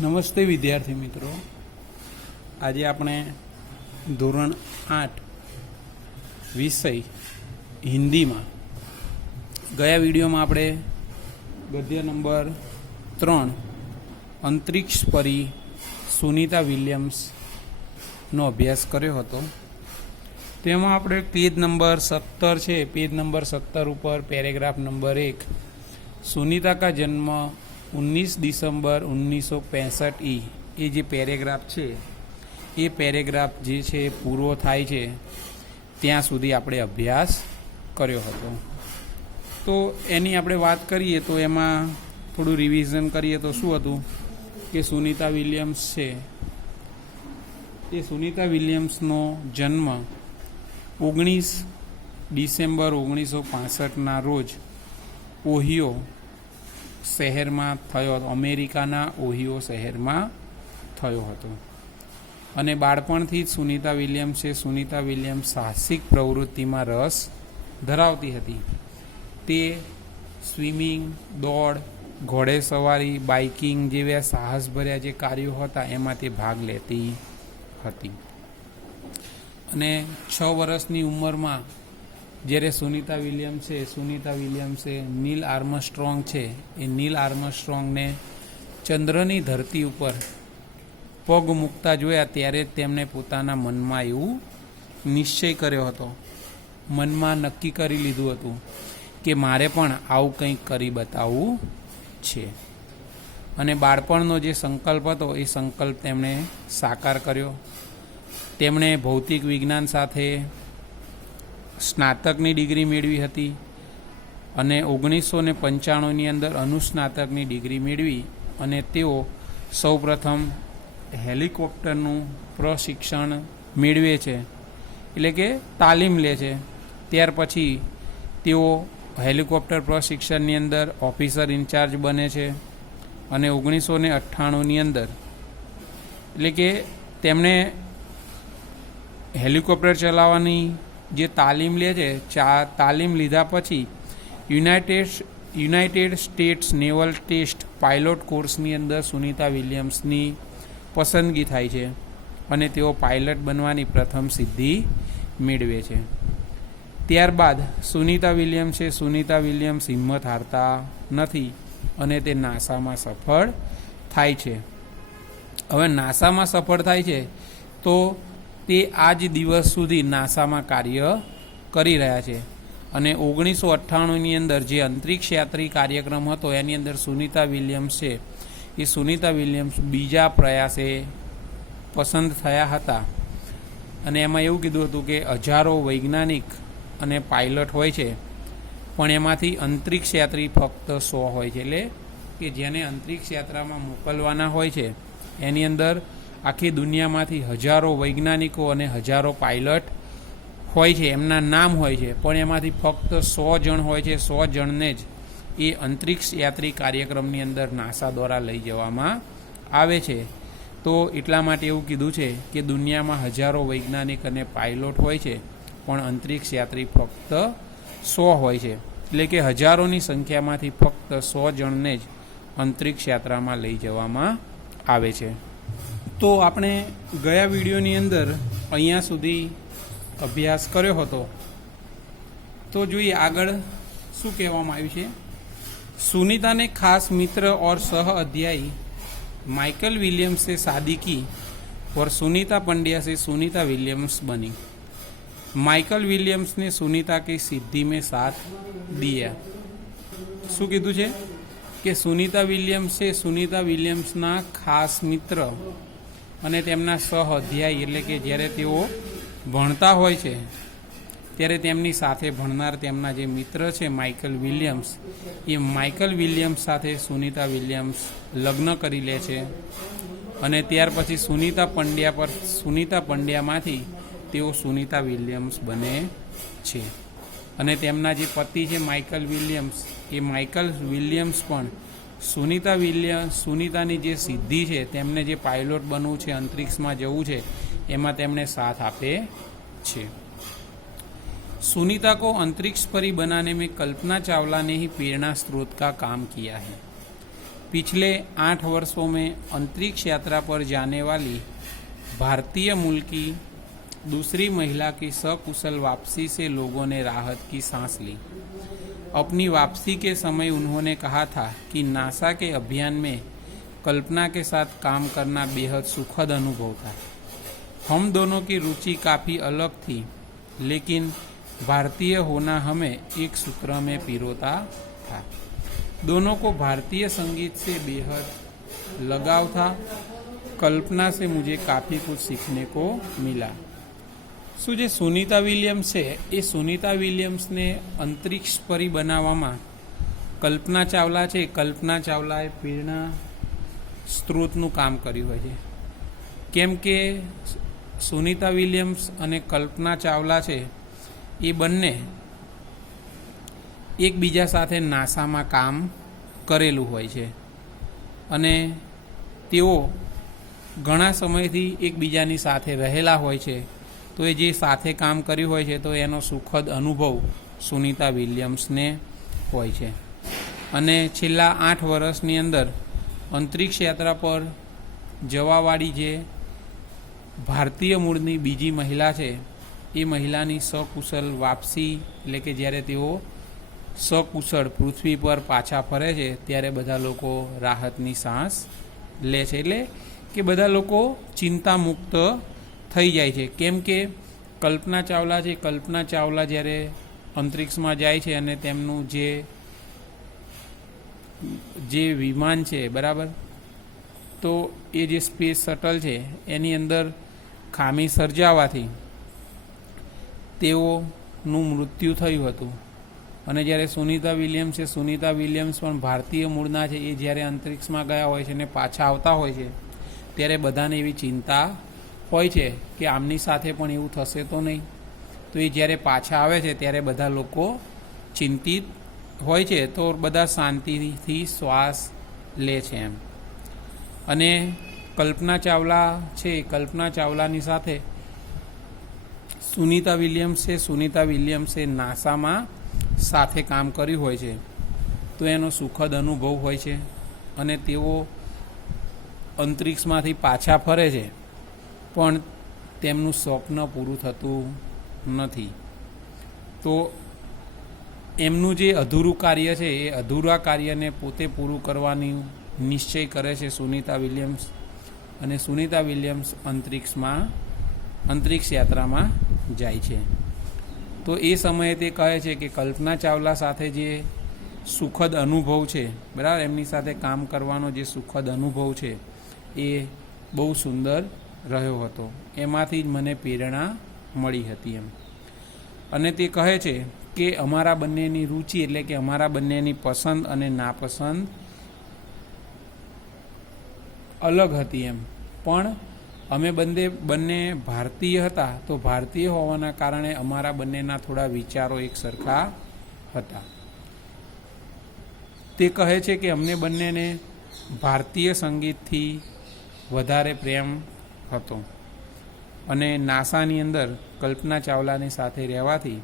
નમસ્તે વિદ્યાર્થી મિત્રો, આજે આપણે ધોરણ 8 વિષય હિન્દીમાં ગયા વિડીયોમાં આપણે ગદ્ય નંબર 3 અંતરિક્ષ પરી સુનીતા વિલિયમ્સનો અભ્યાસ કર્યો હતો। તેમાં આપણે પેજ નંબર 17 છે, પેજ નંબર 17 ઉપર પેરેગ્રાફ નંબર 1 सुनीता का जन्म 19 दिसंबर 1965 એ જે પેરેગ્રાફ છે એ પેરેગ્રાફ જે છે પૂરો થાય છે ત્યાં સુધી આપણે અભ્યાસ કર્યો હતો। તો એની આપણે વાત કરીએ તો એમાં થોડું રિવિઝન કરીએ તો શું હતું કે સુનીતા વિલિયમ્સ છે એ સુનીતા વિલિયમ્સનો જન્મ 19 ડિસેમ્બર 1965ના રોજ ઓહિયો શહેરમાં થયો હતો, અમેરિકાના ઓહિયો શહેરમાં થયો હતો। અને બાળપણથી જ સુનીતા વિલિયમ્સ સાહસિક પ્રવૃત્તિમાં રસ ધરાવતી હતી। તે સ્વિમિંગ, દોડ, ઘોડેસવારી, બાઇકિંગ જેવા સાહસભર્યા જે કાર્યો હતા એમાં તે ભાગ લેતી હતી। અને 6 વર્ષની ઉંમરમાં જ્યારે સુનીતા વિલિયમ્સે નીલ આર્મસ્ટ્રોંગ છે એ નીલ આર્મસ્ટ્રોંગને ચંદ્રની ધરતી ઉપર પગ મૂકતા જોયા ત્યારે તેમણે પોતાના મનમાં એવું નિશ્ચય કર્યો હતો, મનમાં નક્કી કરી લીધું હતું કે મારે પણ આવું કંઈક કરી બતાવવું છે। અને બાળપણનો જે સંકલ્પ હતો એ સંકલ્પ તેમણે સાકાર કર્યો। તેમણે ભૌતિક વિજ્ઞાન સાથે સ્નાતકની ડિગ્રી મેળવી હતી અને 1995ની અંદર અનુસ્નાતકની ડિગ્રી મેળવી અને તેઓ સૌપ્રથમ હેલિકોપ્ટરનું પ્રશિક્ષણ મેળવે છે, એટલે કે તાલીમ લે છે। ત્યાર પછી તેઓ હેલિકોપ્ટર પ્રશિક્ષણની અંદર ઓફિસર ઇન્ચાર્જ બને છે અને 1998ની અંદર એટલે કે તેમણે હેલિકોપ્ટર ચલાવવાની જે તાલીમ લે છે, તાલીમ લીધા પછી United States naval test pilot કોર્સની અંદર સુનીતા વિલિયમ્સની પસંદગી થાય છે અને તેઓ પાયલટ બનવાની પ્રથમ સિદ્ધિ મેળવે છે। ત્યારબાદ સુનીતા વિલિયમ્સ હિંમત હારતા નથી અને તે નાસામાં સફળ થાય છે। હવે નાસામાં સફળ થાય છે તો તે આજ દિવસ સુધી નાસામાં કાર્ય કરી રહ્યા છે અને 1998ની અંદર જે અંતરિક્ષ યાત્રી કાર્યક્રમ હતો એની અંદર સુનીતા વિલિયમ્સ બીજા પ્રયાસે પસંદ થયા હતા। અને એમાં એવું કીધું હતું કે હજારો વૈજ્ઞાનિક અને પાયલટ હોય છે પણ એમાંથી અંતરિક્ષ યાત્રી ફક્ત 100 હોય છે, એટલે કે જેને અંતરિક્ષ યાત્રામાં મોકલવાના હોય છે એની અંદર આખી દુનિયામાંથી હજારો વૈજ્ઞાનિકો અને હજારો પાયલટ હોય છે, એમના નામ હોય છે, પણ એમાંથી ફક્ત 100 જણ હોય છે। 100 જણને જ એ અંતરિક્ષ યાત્રી કાર્યક્રમની અંદર નાસા દ્વારા લઈ જવામાં આવે છે। તો એટલા માટે એવું કીધું છે કે દુનિયામાં હજારો વૈજ્ઞાનિક અને પાયલોટ હોય છે પણ અંતરિક્ષ યાત્રી ફક્ત 100 હોય છે, એટલે કે હજારોની સંખ્યામાંથી ફક્ત 100 જણને જ અંતરિક્ષ યાત્રામાં લઈ જવામાં આવે છે। તો આપણે ગયા વિડીયોની અંદર અહીંયા સુધી અભ્યાસ કર્યો હતો। તો જોઈએ આગળ શું કહેવામાં આવ્યું છે। सुनीता ने खास मित्र और सह अध्यायी माइकल विलियम्स से शादी की और सुनीता पंड्या से सुनीता विलियम्स बनी। माइकल विलियम्स ने सुनीता की सिद्धि में साथ दिया। શું કીધું છે કે સુનીતા વિલિયમ્સના ખાસ મિત્ર અને તેમના સહ અધ્યાયી એટલે કે જ્યારે તેઓ ભણતા હોય છે ત્યારે તેમની સાથે ભણનાર તેમના જે મિત્ર છે માઇકલ વિલિયમ્સ સાથે સુનીતા વિલિયમ્સ લગ્ન કરી લે છે અને ત્યાર પછી સુનીતા પંડ્યામાંથી તેઓ સુનીતા વિલિયમ્સ બને છે અને તેમના જે પતિ છે માઇકલ વિલિયમ્સ પણ સુનીતાની જે સિદ્ધિ છે, તેમને જે પાયલોટ બનવું છે, અંતરિક્ષમાં જવું છે, એમાં તેમણે સાથ આપે છે। सुनीता को अंतरिक्ष परी बनाने में कल्पना चावला ने ही प्रेरणा स्रोत का काम किया है। पिछले 8 वर्षों में अंतरिक्ष यात्रा पर जाने वाली भारतीय मूल की दूसरी महिला की सकुशल वापसी से लोगों ने राहत की सांस ली। अपनी वापसी के समय उन्होंने कहा था कि नासा के अभियान में कल्पना के साथ काम करना बेहद सुखद अनुभव था। हम दोनों की रुचि काफ़ी अलग थी, लेकिन भारतीय होना हमें एक सूत्र में पिरोता था। दोनों को भारतीय संगीत से बेहद लगाव था। कल्पना से मुझे काफ़ी कुछ सीखने को मिला। જે સુનીતા વિલિયમ્સ છે એ સુનીતા વિલિયમ્સને અંતરિક્ષ પરી બનાવવામાં કલ્પના ચાવલા છે, કલ્પના ચાવલાએ પ્રેરણા સ્ત્રોતનું કામ કર્યું હોય છે, કેમ કે સુનીતા વિલિયમ્સ અને કલ્પના ચાવલા છે એ બંને એકબીજા સાથે નાસામાં કામ કરેલું હોય છે અને તેઓ ઘણા સમયથી એકબીજાની સાથે રહેલા હોય છે। તો એ જે સાથે કામ કર્યું હોય છે તો એનો સુખદ અનુભવ સુનીતા વિલિયમ્સને હોય છે અને છેલ્લા 8 વર્ષની અંદર અંતરિક્ષ યાત્રા પર જવાવાળી જે ભારતીય મૂળની બીજી મહિલા છે એ મહિલાની સકુશલ વાપસી, એટલે કે જ્યારે તેઓ સકુશળ પૃથ્વી પર પાછા ફરે છે ત્યારે બધા લોકો રાહતની સાંસ લે છે, એટલે કે બધા લોકો ચિંતા મુક્ત થઈ જાય છે। કેમ કે કલ્પના ચાવલા છે, કલ્પના ચાવલા જ્યારે અંતરિક્ષમાં જાય છે અને તેમનું જે વિમાન છે બરાબર, તો એ જે સ્પેસ શટલ છે એની અંદર ખામી સર્જાવાથી તેઓનું મૃત્યુ થયું હતું અને જ્યારે સુનીતા વિલિયમ્સ પણ ભારતીય મૂળના છે, એ જ્યારે અંતરિક્ષમાં ગયા હોય છે અને પાછા આવતા હોય છે ત્યારે બધાને એવી ચિંતા હોય છે કે આમની સાથે પણ એવું થશે તો નહીં। તો એ જ્યારે પાછા આવે છે ત્યારે બધા લોકો ચિંતિત હોય છે, તો બધા શાંતિથી શ્વાસ લે છે એમ। અને કલ્પના ચાવલા છે, કલ્પના ચાવલાની સાથે સુનીતા વિલિયમ્સે નાસામાં સાથે કામ કર્યું હોય છે, તો એનો સુખદ અનુભવ હોય છે અને તેઓ અંતરિક્ષમાંથી પાછા ફરે છે પણ તેમનું સ્વપ્ન પૂરું થતું નથી। તો એમનું જે અધૂરું કાર્ય છે એ અધૂરા કાર્યને પોતે પૂરું કરવાની નિશ્ચય કરે છે સુનીતા વિલિયમ્સ, અને સુનીતા વિલિયમ્સ અંતરિક્ષ યાત્રામાં જાય છે। તો એ સમયે તે કહે છે કે કલ્પના ચાવલા સાથે જે સુખદ અનુભવ છે બરાબર, એમની સાથે કામ કરવાનો જે સુખદ અનુભવ છે એ બહુ સુંદર રહ્યો હતો, એમાંથી જ મને પ્રેરણા મળી હતી એમ। અને તે કહે છે કે અમારા બંનેની રુચિ, એટલે કે અમારા બંનેની પસંદ અને નાપસંદ અલગ હતી એમ, પણ અમે બંને ભારતીય હતા, તો ભારતીય હોવાના કારણે અમારા બંનેના થોડા વિચારો એક સરખા હતા। તે કહે છે કે અમને બંનેને ભારતીય સંગીતથી વધારે પ્રેમ હતો અને નાસાની અંદર કલ્પના ચાવલાની સાથે રહેવાથી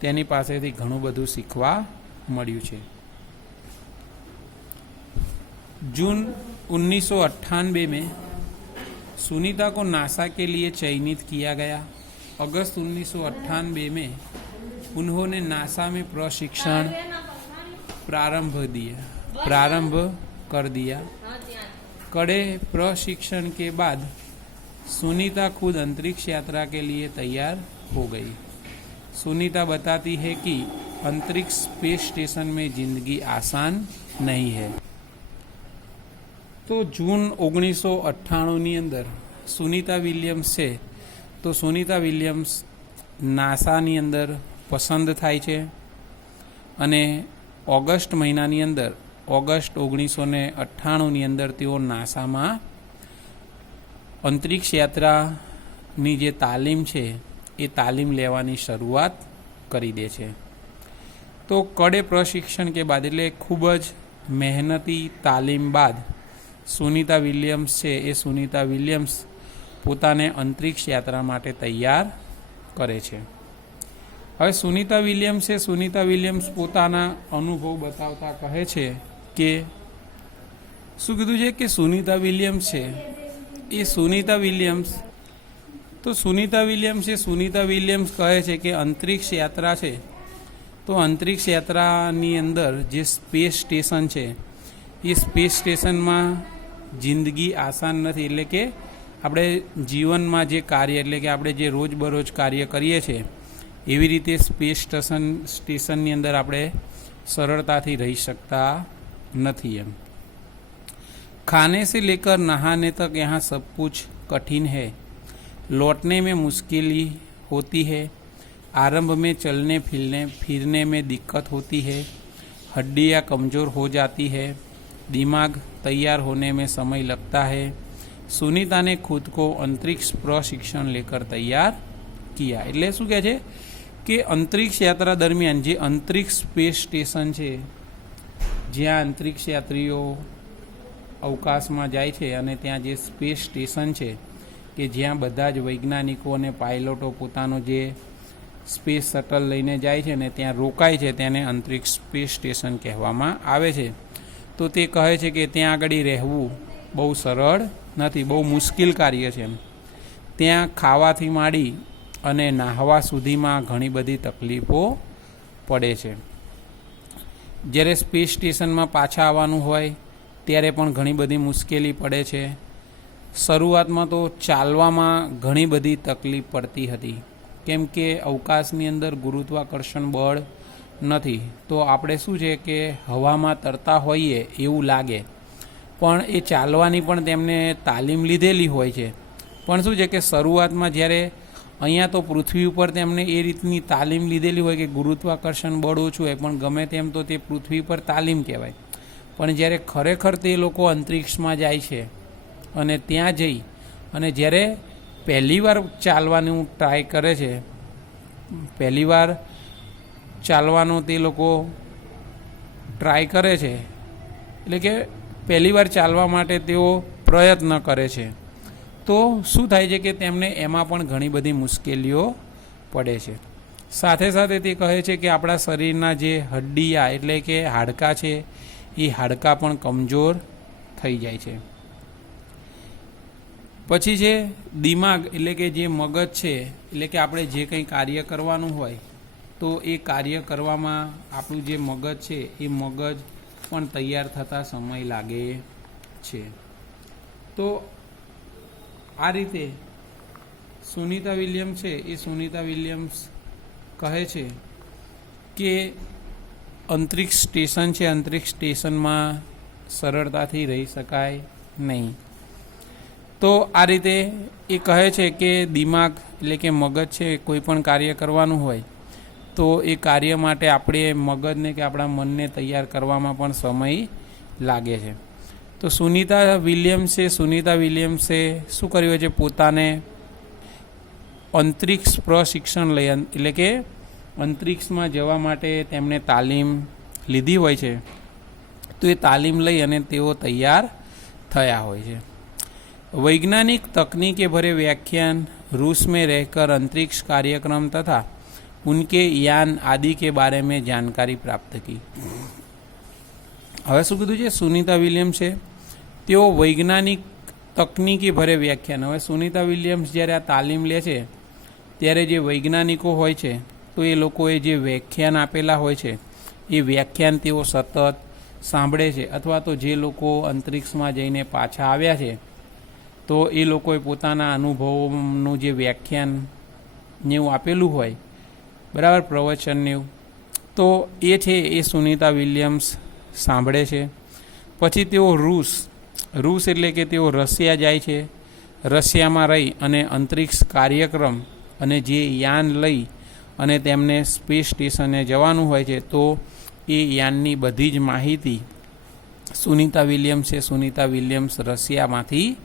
તેની પાસેથી ઘણું બધું શીખવા મળ્યું છે। जून 1998 में सुनीता को नासा के लिए चयनित किया गया। अगस्त 1998 में उन्होंने नासा में प्रशिक्षण प्रारंभ कर दिया। कड़े प्रशिक्षण के बाद सुनीता खुद अंतरिक्ष यात्रा के लिए तैयार हो गई। सुनीता बताती है कि अंतरिक्ष स्पेस स्टेशन में जिंदगी आसान नहीं है। तो जून 1998 अंदर सुनीता विलियम्स है, तो सुनीता विलियम्स नासानी अंदर पसंद थाय छे अने ऑगस्ट महीनानी अंदर ऑगस्ट 1998 अंदर तेओ नासा में अंतरिक्ष यात्रानी जे तालीम छे ए तालीम लेवानी शरूआत करी दे छे। तो कड़े प्रशिक्षण के बाद एटले खूब ज मेहनती तालीम बाद सुनीता विलियम्स छे ए सुनीता विलियम्स पोताने अंतरिक्ष यात्रा माटे तैयार करे छे। हवे सुनीता विलियम्स पोताना अनुभव बतावता कहे छे के શું કીધું છે કે સુનિતા વિલિયમ્સ છે એ સુનિતા વિલિયમ્સ કહે છે કે અંતરિક્ષ યાત્રા છે, તો અંતરિક્ષ યાત્રાની અંદર જે સ્પેસ સ્ટેશન છે એ સ્પેસ સ્ટેશનમાં જિંદગી આસાન નથી. એટલે કે આપણે જીવનમાં જે કાર્ય એટલે કે આપણે જે રોજબરોજ કાર્ય કરીએ છીએ એવી રીતે સ્પેસ સ્ટેશનની અંદર આપણે સરળતાથી રહી શકતા નથી. એમ खाने से लेकर नहाने तक यहाँ सब कुछ कठिन है. लौटने में मुश्किल होती है. आरंभ में चलने फिरने में दिक्कत होती है. हड्डियाँ कमज़ोर हो जाती है. दिमाग तैयार होने में समय लगता है. सुनीता ने खुद को अंतरिक्ष प्रशिक्षण लेकर तैयार किया. એટલે શું કહે છે કે અંતરિક્ષ યાત્રા દરમિયાન જે અંતરિક્ષ સ્પેસ સ્ટેશન છે જ્યાં અંતરિક્ષ યાત્રીઓ અવકાશમાં જાય છે અને ત્યાં જે સ્પેસ સ્ટેશન છે કે જ્યાં બધા જ વૈજ્ઞાનિકો અને પાયલોટો પોતાનો જે સ્પેસ શટલ લઈને જાય છે ને ત્યાં રોકાય છે, તેને અંતરિક્ષ સ્પેસ સ્ટેશન કહેવામાં આવે છે. તો તે કહે છે કે ત્યાં આગળ રહેવું બહુ સરળ નથી, બહુ મુશ્કેલ કાર્ય છે. ત્યાં ખાવાથી માંડી અને નાહવા સુધીમાં ઘણી બધી તકલીફો પડે છે. જ્યારે સ્પેસ સ્ટેશનમાં પાછા આવવાનું હોય ત્યારે પણ ઘણી બધી મુશ્કેલી પડે છે. શરૂઆતમાં તો ચાલવામાં ઘણી બધી તકલીફ પડતી હતી, કેમ કે અવકાશની અંદર ગુરુત્વાકર્ષણ બળ નથી. તો આપણે શું છે કે હવામાં તરતા હોઈએ એવું લાગે, પણ એ ચાલવાની પણ તેમને તાલીમ લીધેલી હોય છે. પણ શું છે કે શરૂઆતમાં જ્યારે અહીંયા તો પૃથ્વી ઉપર તેમને એ રીતની તાલીમ લીધેલી હોય કે ગુરુત્વાકર્ષણ બળ ઓછું હોય, પણ ગમે તેમ તો તે પૃથ્વી પર તાલીમ કહેવાય. પણ જ્યારે ખરેખર તે લોકો અંતરિક્ષમાં જાય છે અને ત્યાં જઈ અને જ્યારે પહેલીવાર ચાલવાનું ટ્રાય કરે છે, પહેલીવાર ચાલવાનો તે લોકો ટ્રાય કરે છે, એટલે કે પહેલીવાર ચાલવા માટે તેઓ પ્રયત્ન કરે છે, તો શું થાય છે કે તેમને એમાં પણ ઘણી બધી મુશ્કેલીઓ પડે છે. સાથે સાથે તે કહે છે કે આપણા શરીરના જે હડ્ડિયા એટલે કે હાડકાં છે એ હાડકાં પણ કમજોર થઈ જાય છે. પછી છે દિમાગ એટલે કે જે મગજ છે, એટલે કે આપણે જે કંઈ કાર્ય કરવાનું હોય તો એ કાર્ય કરવામાં આપણું જે મગજ છે એ મગજ પણ તૈયાર થતાં સમય લાગે છે. તો આ રીતે સુનિતા વિલિયમ્સ છે એ સુનિતા વિલિયમ્સ કહે છે કે અંતરિક્ષ સ્ટેશન છે, અંતરિક્ષ સ્ટેશનમાં સરળતાથી રહી શકાય નહીં. તો આ રીતે એ કહે છે કે દિમાગ એટલે કે મગજ છે, કોઈ પણ કાર્ય કરવાનું હોય તો એ કાર્ય માટે આપણે મગજને કે આપણા મનને તૈયાર કરવામાં પણ સમય લાગે છે. તો સુનિતા વિલિયમ્સે શું કર્યું છે, પોતાને અંતરિક્ષ પ્રશિક્ષણ લઈ એટલે કે અંતરિક્ષમાં જવા માટે તેમણે તાલીમ લીધી હોય છે. તો એ તાલીમ લઈ અને તેઓ તૈયાર થયા હોય છે. वैज्ञानिक तकनीक के भरे व्याख्यान रूस में रहकर अंतरिक्ष कार्यक्रम तथा उनके यान आदि के बारे में जानकारी प्राप्त की. હવે શું કીધું છે સુનિતા વિલિયમ્સ છે તેઓ વૈજ્ઞાનિક તકનીકી ભરે વ્યાખ્યાન. હવે સુનિતા વિલિયમ્સ જ્યારે આ તાલીમ લે છે ત્યારે જે વૈજ્ઞાનિકો હોય છે તો એ લોકોએ જે વ્યાખ્યાન આપેલા હોય છે એ વ્યાખ્યાન તેઓ સતત સાંભળે છે, અથવા તો જે લોકો અંતરિક્ષમાં જઈને પાછા આવ્યા છે તો એ લોકોએ પોતાના અનુભવોનું જે વ્યાખ્યાન ને એવું આપેલું હોય, બરાબર, પ્રવચનને એવું, તો એ છે એ સુનિતા વિલિયમ્સ સાંભળે છે. પછી તેઓ રૂસ એટલે કે તેઓ રશિયા જાય છે. રશિયામાં રહી અને અંતરિક્ષ કાર્યક્રમ અને જે યાન લઈ અને તેમને સ્પેસ સ્ટેશને જવાનું હોય છે તો એ યાનની બધી જ માહિતી સુનિતા વિલિયમ્સ રશિયામાંથી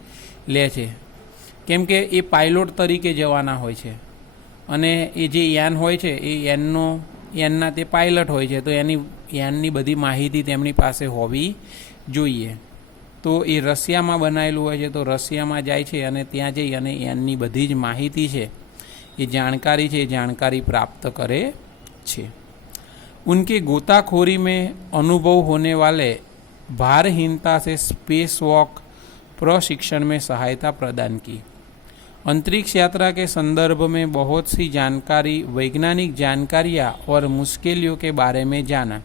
લે છે. કેમ કે એ પાયલોટ તરીકે જવાના હોય છે અને એ જે યાન હોય છે એ યાનના તે પાયલટ હોય છે, તો યાનની બધી માહિતી તેમની પાસે હોવી જોઈએ. તો એ રશિયામાં બનાવેલું હોય છે, તો રશિયામાં જાય છે અને ત્યાં જઈ અને યાનની બધી જ માહિતી છે એ જાણકારી પ્રાપ્ત કરે છે. उनके गोताखोरी में अनुभव होने वाले भारहीनता से स्पेस वॉक प्रशिक्षण में सहायता प्रदान की। अंतरिक्ष यात्रा के संदर्भ में बहुत सी जानकारी, वैज्ञानिक जानकारियाँ और मुश्किलों के बारे में जाना।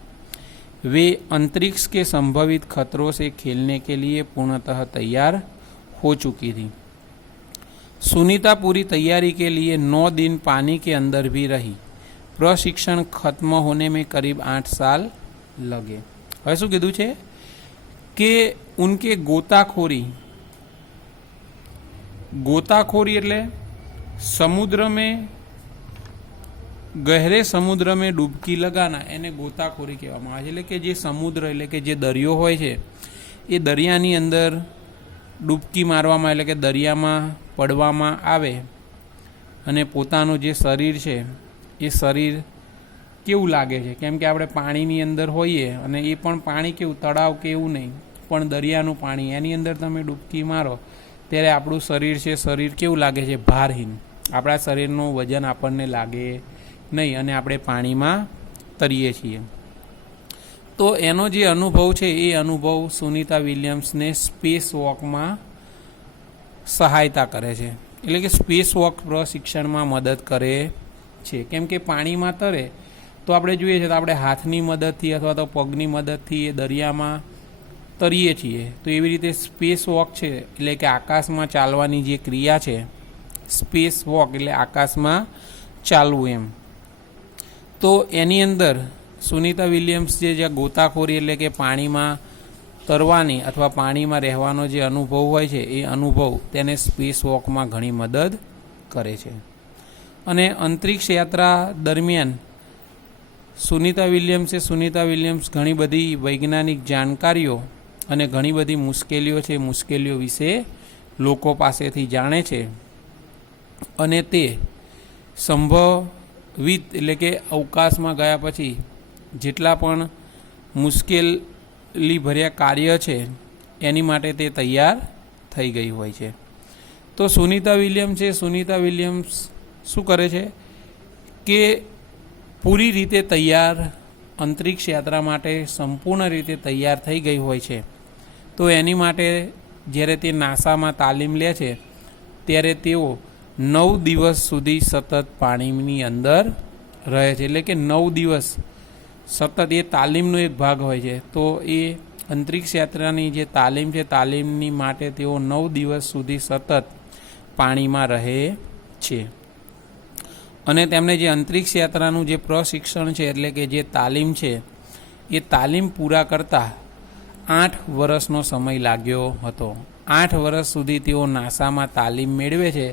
वे अंतरिक्ष के संभावित खतरों से खेलने के लिए पूर्णतः तैयार हो चुकी थी। सुनीता पूरी तैयारी के लिए 9 दिन पानी के अंदर भी रही। प्रशिक्षण खत्म होने में करीब 8 साल लगे। હવે શું કીધું છે કે ઉનકે गोताखोरी એટલે समुद्र में, गहरे समुद्र में डूबकी लगाना એને गोताखोरी કહેવામાં આવે છે। એટલે કે જે સમુદ્ર એટલે કે જે દરિયો હોય છે એ દરિયાની અંદર ડૂબકી મારવામાં, એટલે કે દરિયામાં પડવામાં આવે અને પોતાનું જે શરીર છે એ શરીર કેવું લાગે છે, કેમ કે આપણે પાણીની અંદર હોઈએ અને એ પણ પાણી કેવું, તળાવ કે એવું નહીં પણ દરિયાનું પાણી, એની અંદર તમે ડૂબકી મારો ત્યારે આપણું શરીર છે, શરીર કેવું લાગે છે, ભારહીન। આપણા શરીરનું વજન આપણને લાગે નહીં અને આપણે પાણીમાં તરીએ છીએ। તો એનો જે અનુભવ છે એ અનુભવ સુનિતા વિલિયમ્સને સ્પેસ વોકમાં સહાયતા કરે છે, એટલે કે સ્પેસ વોક પ્રશિક્ષણમાં મદદ કરે છે। કેમ કે પાણીમાં તરે તો આપણે જોઈએ છીએ તો આપણે હાથની મદદથી અથવા તો પગની મદદથી એ દરિયામાં તરીએ છીએ। તો એવી રીતે સ્પેસ વોક છે એટલે કે આકાશમાં ચાલવાની જે ક્રિયા છે, સ્પેસ વોક એટલે આકાશમાં ચાલવું એમ। તો એની અંદર સુનિતા વિલિયમ્સ જે ગોતાખોરી એટલે કે પાણીમાં તરવાની અથવા પાણીમાં રહેવાનો જે અનુભવ હોય છે એ અનુભવ તેને સ્પેસ વોકમાં ઘણી મદદ કરે છે। અને અંતરિક્ષ યાત્રા દરમિયાન સુનિતા વિલિયમ્સ ઘણી બધી વૈજ્ઞાનિક જાણકારીઓ અને ઘણી બધી મુશ્કેલીઓ છે, મુશ્કેલીઓ વિશે લોકો પાસેથી જાણે છે અને તે સંભવિત એટલે કે અવકાશમાં ગયા પછી જેટલા પણ મુશ્કેલી ભર્યા કાર્ય છે એની માટે તે તૈયાર થઈ ગઈ હોય છે। તો સુનિતા વિલિયમ્સ શું કરે છે કે પૂરી રીતે તૈયાર, અંતરિક્ષ યાત્રા માટે સંપૂર્ણ રીતે તૈયાર થઈ ગઈ હોય છે। તો એની માટે જ્યારે તે નાસામાં તાલીમ લે છે ત્યારે તેઓ 9 દિવસ સુધી સતત પાણીની અંદર રહે છે, એટલે કે 9 દિવસ સતત એ તાલીમનો એક ભાગ હોય છે। તો એ અંતરિક્ષ યાત્રાની જે તાલીમ છે, તાલીમની માટે તેઓ 9 દિવસ સુધી સતત પાણીમાં રહે છે। અને તેમને જે અંતરિક્ષ યાત્રાનું જે પ્રશિક્ષણ છે એટલે કે જે તાલીમ છે એ તાલીમ પૂરા કરતાં 8 વર્ષનો સમય લાગ્યો હતો। 8 વર્ષ સુધી તેઓ નાસામાં તાલીમ મેળવે છે,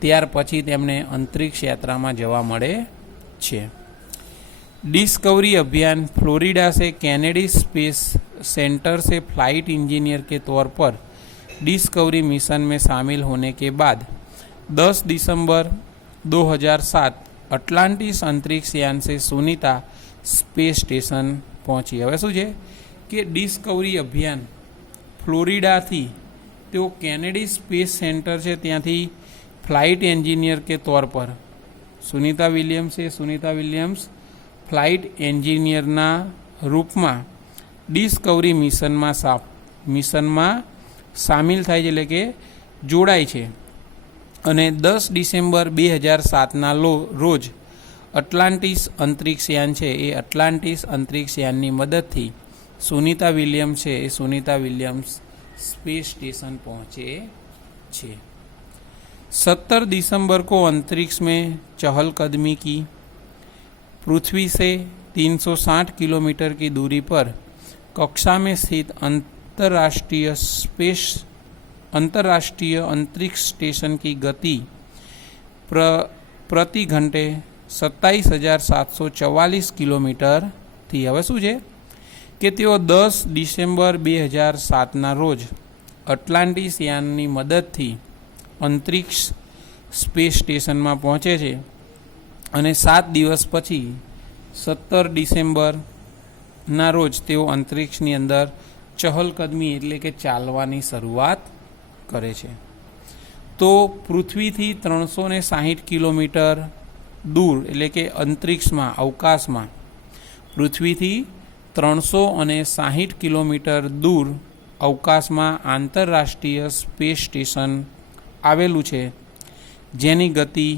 ત્યાર પછી તેમને અંતરિક્ષ યાત્રામાં જવા મળે છે। डिस्कवरी अभियान फ्लोरिडा से कैनेडी स्पेस सेंटर से फ्लाइट इंजीनियर के तौर पर डिस्कवरी मिशन में शामिल होने के बाद 10 दिसंबर 2007 अटलांटिस अंतरिक्ष यान से सुनीता स्पेस स्टेशन पहुंची। હવે શું છે કે ડિસ્કવરી અભિયાન ફ્લોરિડાથી તેઓ કેનેડી સ્પેસ સેન્ટર છે ત્યાંથી ફ્લાઇટ એન્જિનિયર કે તौर પર સુનિતા વિલિયમ્સ ફ્લાઇટ એન્જિનિયરના રૂપમાં ડિસ્કવરી મિશનમાં સામેલ થાય છે, એટલે કે જોડાય છે। અને 10 ડિસેમ્બર 2007ના રોજ અટલાન્ટિસ અંતરિક્ષયાન છે એ અટલાન્ટિસ અંતરિક્ષયાનની મદદથી સુનિતા વિલિયમ્સ स्पेस स्टेशन पहुँचे छे। 17 दिसंबर को अंतरिक्ष में चहलकदमी की। पृथ्वी से 360 किलोमीटर की दूरी पर कक्षा में स्थित अंतर्राष्ट्रीय अंतरिक्ष स्टेशन की गति प्रति घंटे 27,744 किलोमीटर थी। હવે શું છે કે તેઓ 10 ડિસેમ્બર 2007ના રોજ અટલાન્ટિસ યાનની મદદથી અંતરિક્ષ સ્પેસ સ્ટેશનમાં પહોંચે છે અને 7 દિવસ પછી 17 ડિસેમ્બરના રોજ તેઓ અંતરિક્ષની અંદર ચહલકદમી એટલે કે ચાલવાની શરૂઆત કરે છે। તો પૃથ્વીથી 360 કિલોમીટર દૂર એટલે કે અંતરિક્ષમાં, અવકાશમાં પૃથ્વીથી 360 કિલોમીટર દૂર અવકાશમાં આંતરરાષ્ટ્રીય સ્પેસ સ્ટેશન આવેલું છે, જેની ગતિ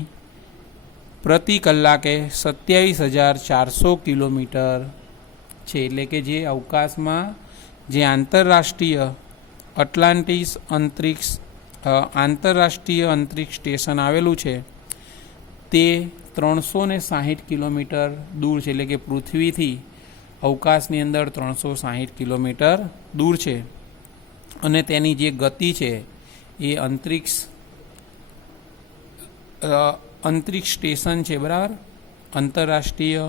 પ્રતિ કલાકે 27,400 કિલોમીટર છે. એટલે કે જે અવકાશમાં જે આંતરરાષ્ટ્રીય આંતરરાષ્ટ્રીય અંતરિક્ષ સ્ટેશન આવેલું છે તે 360 કિલોમીટર દૂર છે. એટલે કે પૃથ્વીથી અવકાશની અંદર 360 કિલોમીટર દૂર છે અને તેની જે ગતિ છે એ અંતરિક્ષ સ્ટેશન છે, બરાબર, આંતરરાષ્ટ્રીય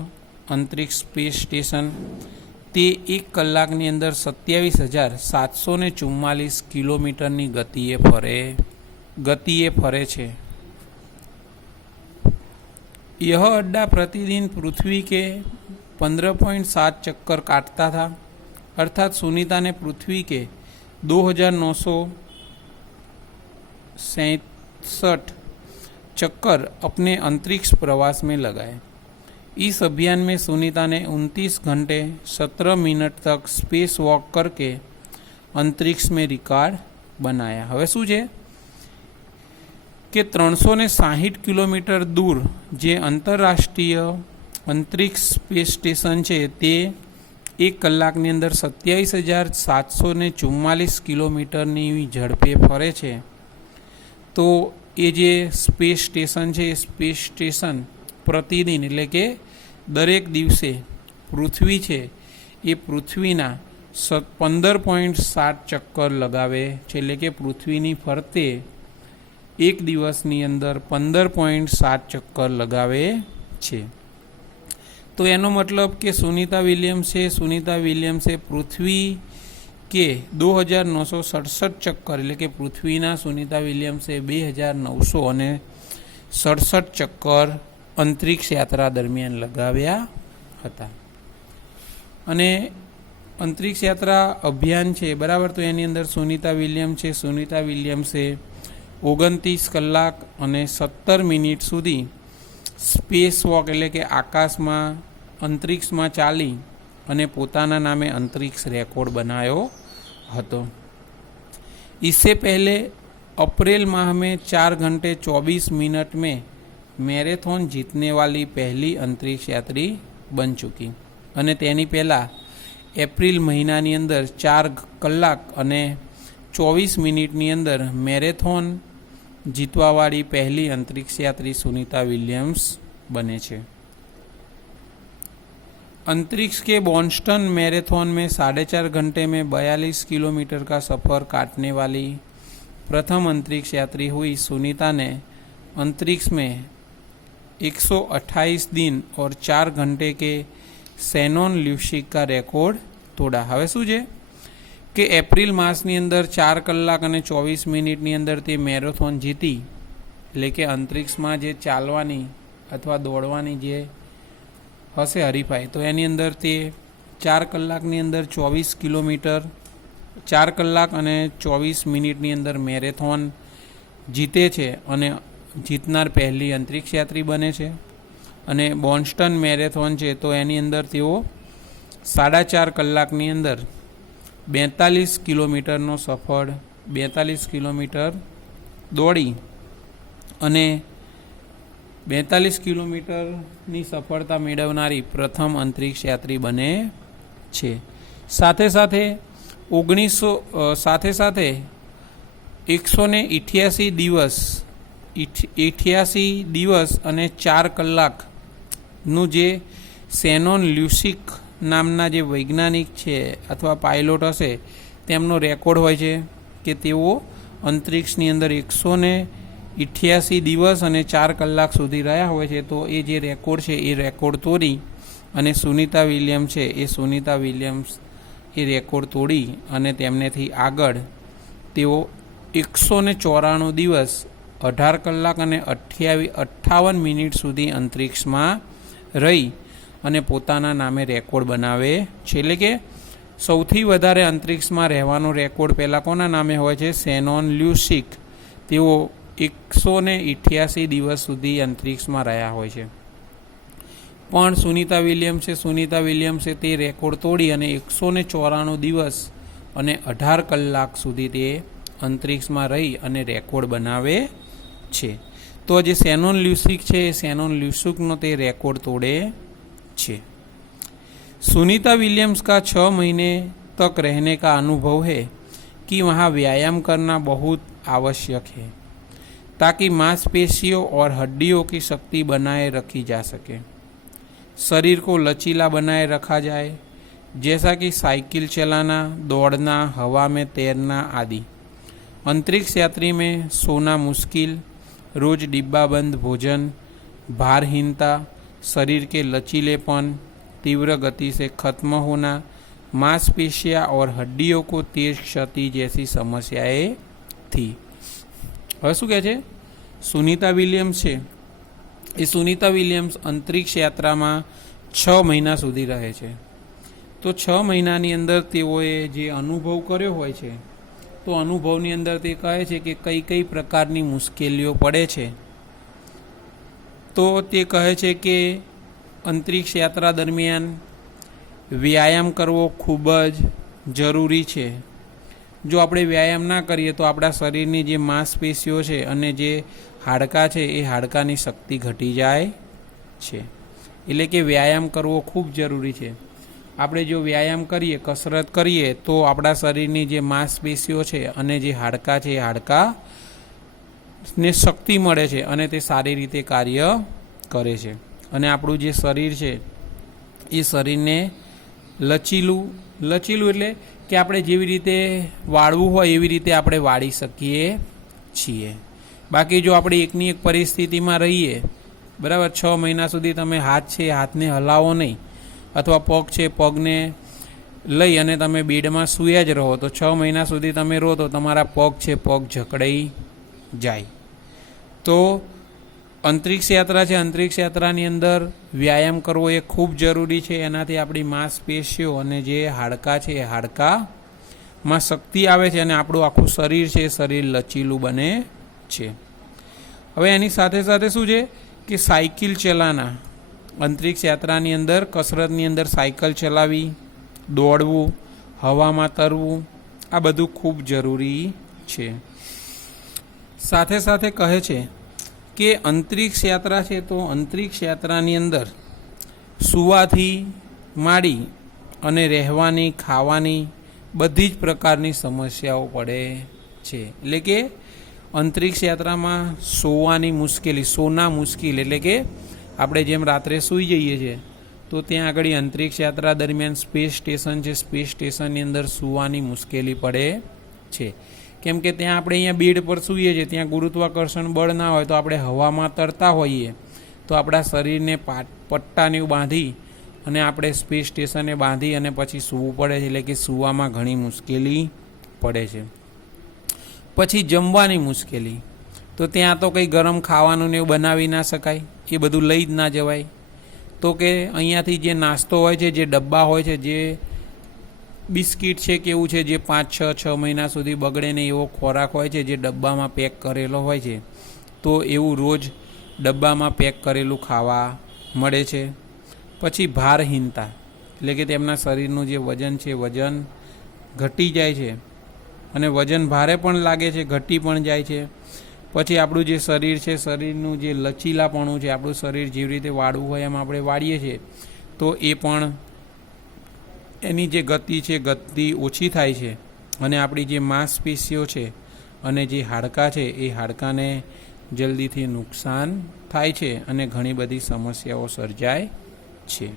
અંતરિક્ષ સ્પેસ સ્ટેશન, તે 1 કલાકની અંદર 27,744 કિલોમીટરની ગતિએ ફરે છે. यह अड्डा प्रतिदिन पृथ्वी के 15.7 चक्कर काटता था, अर्थात सुनीता ने पृथ्वी के 2,967 चक्कर अपने अंतरिक्ष प्रवास में लगाए. इस अभियान में सुनीता ने 29 घंटे 17 मिनट तक स्पेस वॉक करके अंतरिक्ष में रिकॉर्ड बनाया. હવે શું છે કે 360 કિલોમીટર દૂર જે આંતરરાષ્ટ્રીય અંતરિક્ષ સ્પેસ સ્ટેશન છે તે 1 કલાકની અંદર 27,744 કિલોમીટરની ઝડપે ફરે છે. તો એ જે સ્પેસ સ્ટેશન છે એ સ્પેસ સ્ટેશન પ્રતિદિન એટલે કે દરેક દિવસે પૃથ્વી છે એ પૃથ્વીના 15.7 ચક્કર લગાવે છે. એટલે કે પૃથ્વીની ફરતે એક દિવસની અંદર 15.7 ચક્કર લગાવે છે. તો એનો મતલબ કે સુનીતા વિલિયમ્સે પૃથ્વી કે 2,967 ચક્કર, એટલે કે પૃથ્વીના સુનીતા વિલિયમ્સે 2,967 ચક્કર અંતરિક્ષ યાત્રા દરમિયાન લગાવ્યા હતા. અને અંતરિક્ષ યાત્રા અભિયાન છે, બરાબર, તો એની અંદર સુનીતા વિલિયમ્સે 29 કલાક અને 17 મિનિટ સુધી સ્પેસ વોક એટલે કે આકાશમાં અંતરિક્ષમાં ચાલી અને પોતાના નામે અંતરિક્ષ રેકોર્ડ बनायो હતો. इससे पहले अप्रैल माह में 4 घंटे 24 मिनट में मैराथन जीतने वाली पहली अंतरिक्ष यात्री बन चुकी અને તેની પહેલાં એપ્રિલ મહિનાની અંદર 4 કલાક અને 24 મિનિટની અંદર મેરેથોન જીતવાવાળી પહેલી અંતરિક્ષ यात्री सुनीता विलियम्स बने छे. अंतरिक्ष के बोस्टन मैराथन में 4.5 घंटे में 42 किलोमीटर का सफ़र काटने वाली प्रथम अंतरिक्ष यात्री हुई सुनीता ने अंतरिक्ष में 128 दिन और 4 घंटे के सेनोन ल्यूसिक का रेकॉर्ड तोड़ा. હવે શું છે કે એપ્રિલ માસની અંદર 4 કલાક અને 24 મિનિટની અંદર તે મેરેથોન જીતી. એટલે કે અંતરિક્ષમાં જે ચાલવાની અથવા દોડવાની જે હશે હરીફાઈ, તો એની અંદર તે 4 કલાકની અંદર 24 કિલોમીટર 4 કલાક અને 24 મિનિટની અંદર મેરેથોન જીતે છે અને જીતનાર પહેલી અંતરિક્ષ યાત્રી બને છે. અને બોસ્ટન મેરેથોન છે તો એની અંદર તેઓ 4.5 કલાકની અંદર 42 કિલોમીટરનો સફળ 42 કિલોમીટર દોડી અને 42 કિલોમીટરની સફળતા મેળવનારી પ્રથમ અંતરિક્ષ યાત્રી બને છે. સાથે સાથે 188 દિવસ અને 4 કલાકનું જે સેનોન લ્યુસિક નામના જે વૈજ્ઞાનિક છે અથવા પાયલોટ હશે તેમનો રેકોર્ડ હોય છે કે તેઓ અંતરિક્ષની અંદર 188 દિવસ અને 4 કલાક સુધી રહ્યા હોય છે. તો એ જે રેકોર્ડ છે એ રેકોર્ડ તોડી અને સુનીતા વિલિયમ્સ એ રેકોર્ડ તોડી અને તેમનેથી આગળ તેઓ 194 દિવસ 18 કલાક અને 58 મિનિટ સુધી અંતરિક્ષમાં રહી અને પોતાના નામે રેકોર્ડ બનાવે છે. એટલે કે સૌથી વધારે અંતરિક્ષમાં રહેવાનો રેકોર્ડ પહેલાં કોના નામે હોય છે? સેનોન લ્યુસિક. તેઓ 188 દિવસ સુધી અંતરિક્ષમાં રહ્યા હોય છે. પણ સુનિતા વિલિયમ્સે તે રેકોર્ડ તોડી અને 194 દિવસ અને 18 કલાક સુધી તે અંતરિક્ષમાં રહી અને રેકોર્ડ બનાવે છે. તો જે શેનોન લ્યુસિક છે એ શેનોન લ્યુસિકનો તે રેકોર્ડ તોડે છે. सुनीता विलियम्स का 6 महीने तक रहने का अनुभव है कि वहाँ व्यायाम करना बहुत आवश्यक है ताकि मांसपेशियों और हड्डियों की शक्ति बनाए रखी जा सके, शरीर को लचीला बनाए रखा जाए, जैसा कि साइकिल चलाना, दौड़ना, हवा में तैरना आदि. अंतरिक्ष यात्री में सोना मुश्किल, रोज डिब्बाबंद भोजन, भारहीनता, शरीर के लचीलेपन, तीव्र गति से खत्म होना, मांसपेशियाँ और हड्डियों को तेज क्षति जैसी समस्याएं थी. હવે શું કહે છે? સુનિતા વિલિયમ્સ છે એ સુનિતા વિલિયમ્સ અંતરિક્ષ યાત્રામાં 6 મહિના સુધી રહે છે. તો 6 મહિનાની અંદર તેઓએ જે અનુભવ કર્યો હોય છે તો અનુભવની અંદર તે કહે છે કે કઈ કઈ પ્રકારની મુશ્કેલીઓ પડે છે. તો તે કહે છે કે અંતરિક્ષ યાત્રા દરમિયાન વ્યાયામ કરવો ખૂબ જ જરૂરી છે. જો આપણે વ્યાયામ ના કરીએ તો આપણા શરીરની જે માંસપેશીઓ છે અને જે હાડકાં છે એ હાડકાની શક્તિ ઘટી જાય છે. એટલે કે વ્યાયામ કરવો ખૂબ જરૂરી છે. આપણે જો વ્યાયામ કરીએ, કસરત કરીએ તો આપણા શરીરની જે માંસપેશીઓ છે અને જે હાડકાં છે એ હાડકાંને શક્તિ મળે છે અને તે સારી રીતે કાર્ય કરે છે. અને આપણું જે શરીર છે એ શરીરને લચીલું એટલે કે આપણે જેવી રીતે વાળવું હોય એવી રીતે આપણે વાળી શકીએ છીએ. બાકી જો આપણે એકની એક પરિસ્થિતિમાં રહીએ, બરાબર, 6 મહિના સુધી તમે હાથ છે હાથને હલાવો નહીં, અથવા પગ છે પગને લઈ અને તમે બેડમાં સૂયા જ રહો, તો 6 મહિના સુધી તમે રહો તો તમારા પગ છે પગ જકડાઈ જાય. તો અંતરિક્ષ યાત્રા છે, અંતરિક્ષ યાત્રાની અંદર વ્યાયામ કરવો એ ખૂબ જરૂરી છે. એનાથી આપણી માંસપેશીઓ અને જે હાડકાં છે એ હાડકાંમાં શક્તિ આવે છે અને આપણું આખું શરીર છે એ શરીર લચીલું બને છે. હવે એની સાથે સાથે શું છે કે સાયકલ ચલાના, અંતરિક્ષ યાત્રાની અંદર કસરતની અંદર સાયકલ ચલાવી, દોડવું, હવામાં તરવું, આ બધું ખૂબ જરૂરી છે. સાથે સાથે કહે છે કે અંતરિક્ષ યાત્રા છે તો અંતરિક્ષ યાત્રાની અંદર સૂવાથી માંડી અને રહેવાની, ખાવાની બધી જ પ્રકારની સમસ્યાઓ પડે છે. એટલે કે અંતરિક્ષ યાત્રામાં સોવાની મુશ્કેલી, સોના મુશ્કેલ એટલે કે આપણે જેમ રાત્રે સૂઈ જઈએ છીએ તો ત્યાં આગળ અંતરિક્ષ યાત્રા દરમિયાન સ્પેસ સ્ટેશન છે, સ્પેસ સ્ટેશનની અંદર સૂવાની મુશ્કેલી પડે છે. કેમ કે ત્યાં આપણે અહીંયા બેડ પર સૂઈએ છીએ, ત્યાં ગુરુત્વાકર્ષણ બળ ના હોય, તો આપણે હવામાં તરતા હોઈએ તો આપણા શરીરને પટ્ટાને બાંધી અને આપણે સ્પેસ સ્ટેશને બાંધી અને પછી સૂવું પડે છે. એટલે કે સૂવામાં ઘણી મુશ્કેલી પડે છે. પછી જમવાની મુશ્કેલી, તો ત્યાં તો કંઈ ગરમ ખાવાનું ને એવું બનાવી ના શકાય, એ બધું લઈ જ ના જવાય. તો કે અહીંયાથી જે નાસ્તો હોય છે, જે ડબ્બા હોય છે, જે બિસ્કિટ છે કેવું છે, જે 5-6 મહિના સુધી બગડે ને એવો ખોરાક હોય છે જે ડબ્બામાં પેક કરેલો હોય છે, તો એવું રોજ ડબ્બામાં પેક કરેલું ખાવા મળે છે. પછી ભારહીનતા એટલે કે તેમના શરીરનું જે વજન છે વજન ઘટી જાય છે અને વજન ભારે પણ લાગે છે, ઘટી પણ જાય છે. પછી આપણું જે શરીર છે, શરીરનું જે લચીલાપણું છે, આપણું શરીર જેવી રીતે વાળવું હોય એમ આપણે વાળીએ છીએ તો એ પણ એની જે ગતિ છે ગતિ ઓછી થાય છે અને આપણી જે માંસપેશીઓ છે અને જે હાડકાં છે એ હાડકાંને જલ્દીથી નુકસાન થાય છે અને ઘણી બધી સમસ્યાઓ સર્જાય છે.